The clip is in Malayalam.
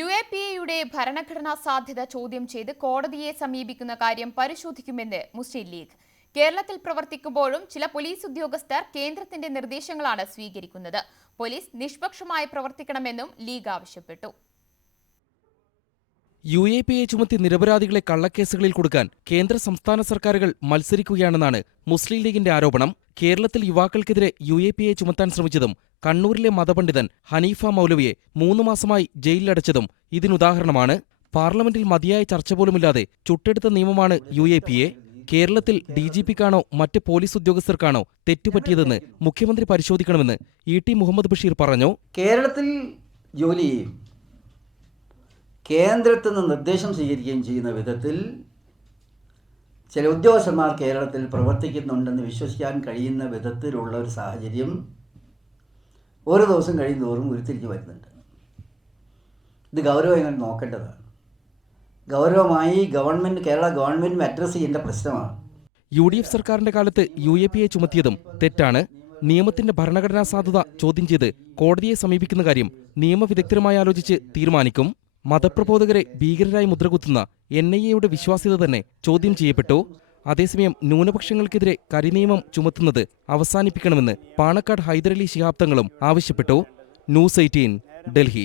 UAPAയുടെ ഭരണഘടനാ സാധ്യത ചോദ്യം ചെയ്ത് കോടതിയെ സമീപിക്കുന്ന കാര്യം പരിശോധിക്കുമെന്ന് മുസ്ലിം ലീഗ്. കേരളത്തിൽ പ്രവർത്തിക്കുമ്പോഴും ചില പോലീസ് ഉദ്യോഗസ്ഥർ കേന്ദ്രത്തിന്റെ നിർദ്ദേശങ്ങളാണ് സ്വീകരിക്കുന്നത്. പോലീസ് നിഷ്പക്ഷമായി പ്രവർത്തിക്കണമെന്നും ലീഗ് ആവശ്യപ്പെട്ടു. UAPA ചുമത്തി നിരപരാധികളെ കള്ളക്കേസുകളിൽ കൊടുക്കാൻ കേന്ദ്ര സംസ്ഥാന സർക്കാരുകൾ മത്സരിക്കുകയാണെന്നാണ് മുസ്ലിം ലീഗിന്റെ ആരോപണം. കേരളത്തിൽ യുവാക്കൾക്കെതിരെ UAPA ചുമത്താൻ ശ്രമിച്ചതും കണ്ണൂരിലെ മതപണ്ഡിതൻ ഹനീഫ മൗലവിയെ 3 മാസമായി ജയിലിലടച്ചതും ഇതിനുദാഹരണമാണ്. പാർലമെന്റിൽ മതിയായ ചർച്ച പോലുമില്ലാതെ ചുട്ടെടുത്ത നിയമമാണ് UAPA. കേരളത്തിൽ DGPക്കാണോ മറ്റ് പോലീസ് ഉദ്യോഗസ്ഥർക്കാണോ തെറ്റുപറ്റിയതെന്ന് മുഖ്യമന്ത്രി പരിശോധിക്കണമെന്ന് ET മുഹമ്മദ് ബഷീർ പറഞ്ഞു. കേരളത്തിൽ ജോലി ചെയ്യും, കേന്ദ്രത്തിൽ നിന്ന് നിർദ്ദേശം സ്വീകരിക്കുകയും ചെയ്യുന്ന വിധത്തിൽ ചില ഉദ്യോഗസ്ഥന്മാർ കേരളത്തിൽ പ്രവർത്തിക്കുന്നുണ്ടെന്ന് വിശ്വസിക്കാൻ കഴിയുന്ന വിധത്തിലുള്ള ഒരു സാഹചര്യം ഓരോ ദിവസം കഴിയുന്തോറും ഉരുത്തിരിഞ്ഞ് വരുന്നുണ്ട്. ഇത് ഗൗരവമായി നോക്കേണ്ടതാണ്. ഗൗരവമായി കേരള ഗവൺമെൻറ് അഡ്രസ്സ് ചെയ്യേണ്ട പ്രശ്നമാണ്. UDF സർക്കാരിന്റെ കാലത്ത് UAPA ചുമത്തിയതും തെറ്റാണ്. നിയമത്തിന്റെ ഭരണഘടനാ സാധുത ചോദ്യം ചെയ്ത് കോടതിയെ സമീപിക്കുന്ന കാര്യം നിയമവിദഗ്ധരുമായി ആലോചിച്ച് തീരുമാനിക്കും. മതപ്രബോധകരെ ഭീകരരായി മുദ്രകുത്തുന്ന NIAയുടെ വിശ്വാസ്യത തന്നെ ചോദ്യം ചെയ്യപ്പെട്ടു. അതേസമയം ന്യൂനപക്ഷങ്ങൾക്കെതിരെ കരിനിയമം ചുമത്തുന്നത് അവസാനിപ്പിക്കണമെന്ന് പാണക്കാട് ഹൈദരലി ശിഹാബ് തങ്ങളും ആവശ്യപ്പെട്ടു. News 18 ഡൽഹി.